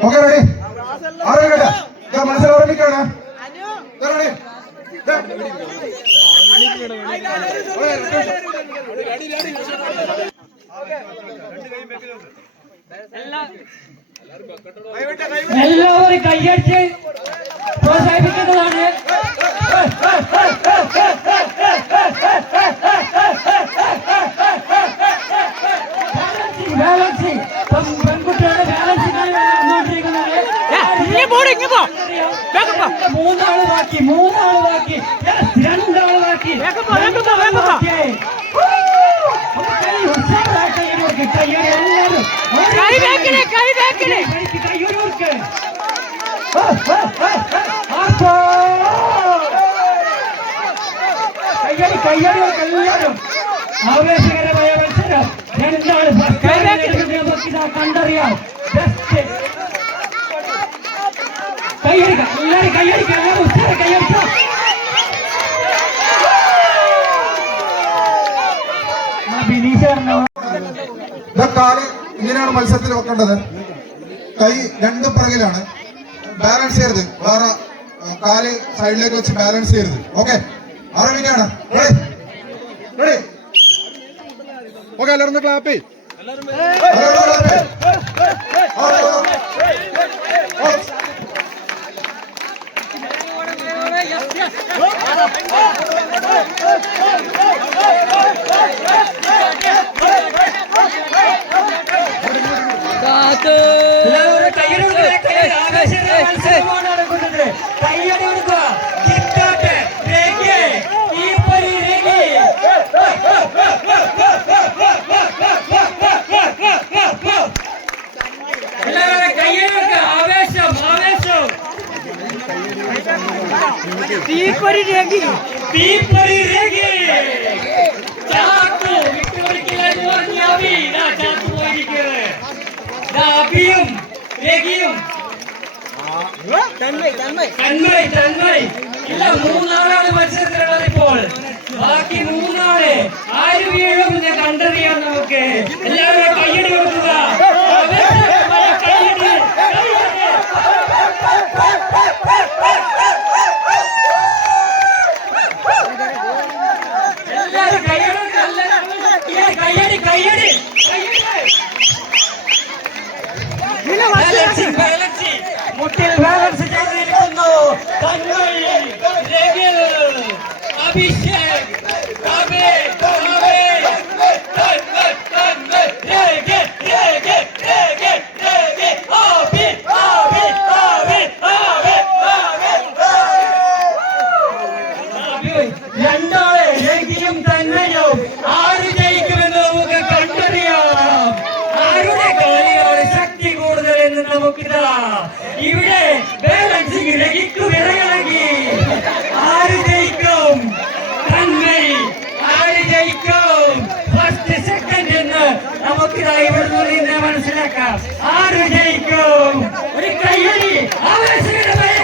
Ready ready എല്ലാവരും കൈയടിച്ച് പ്രോത്സാഹിപ്പിക്കുന്നതാണ് പെൺകുട്ടികളുടെ നടന്നുകൊണ്ടിരിക്കുന്നത് മൂന്നാൾ ബാക്കി മൂന്നാൾ ബാക്കി രണ്ടാൾ ബാക്കി രണ്ടാൾ ബാക്കി. ഒന്ന് കൈ ഉത്സാഹമായിട്ട് കൈയ്യടി. കൈയ്യടി എല്ലാവരും. ആവേശകരമായ മത്സരം. രണ്ടാൾ ഫസ്റ്റ് കണ്ടറിയാം ബെസ്റ്റ് കയ്യടിക്ക എല്ലാവരും കയ്യടിക്ക എല്ലാവരും പറഞ്ഞോ? ഇതാ കാൽ ഇങ്ങനെയാണ് മത്സരത്തിൽ വെക്കേണ്ടത്. കൈ രണ്ടും പിറകിലാണ്. ബാലൻസ് ചെയ്യരുത്. വേറെ കാൽ സൈഡിലേക്ക് വെച്ച് ബാലൻസ് ചെയ്യരുത്. ഓക്കെ ആരംഭിക്കാണ്. ഓക്കെ എല്ലാവരും ക്ലാപ്പ് ചെയ്യും. എല്ലാവരും पीपरी रेगी पीपरी रेगी चाकू विक्टोरी किला जोर न्यावी ना चाकू वही किले ना अभियम रेगियम தன்மை தன்மை தன்மை தன்மை இல்ல மூணாவது வருஷத்துல ആബി രണ്ടാളെ രഘിയും തന്നെയും? ആര് ജയിക്കുമെന്ന് നമുക്ക് കണ്ടറിയാം. ആരുടെ കളിയാണ് ശക്തി കൂടുതൽ എന്ന് നമുക്കിതാ. ഇവിടെ ബാലൻസിംഗ് രഹിക്കു വിറയിളകി ആര് ജയിക്കും തന്മൈ ആര് ജയിക്കും ഫസ്റ്റ് സെക്കൻഡ് എന്ന് നമുക്കിതാ ഇവിടുന്ന് നിന്ന് മനസ്സിലാക്കാം. ആര് ജയിക്കും ഒരു കയ്യടി. ആവേശകരമായ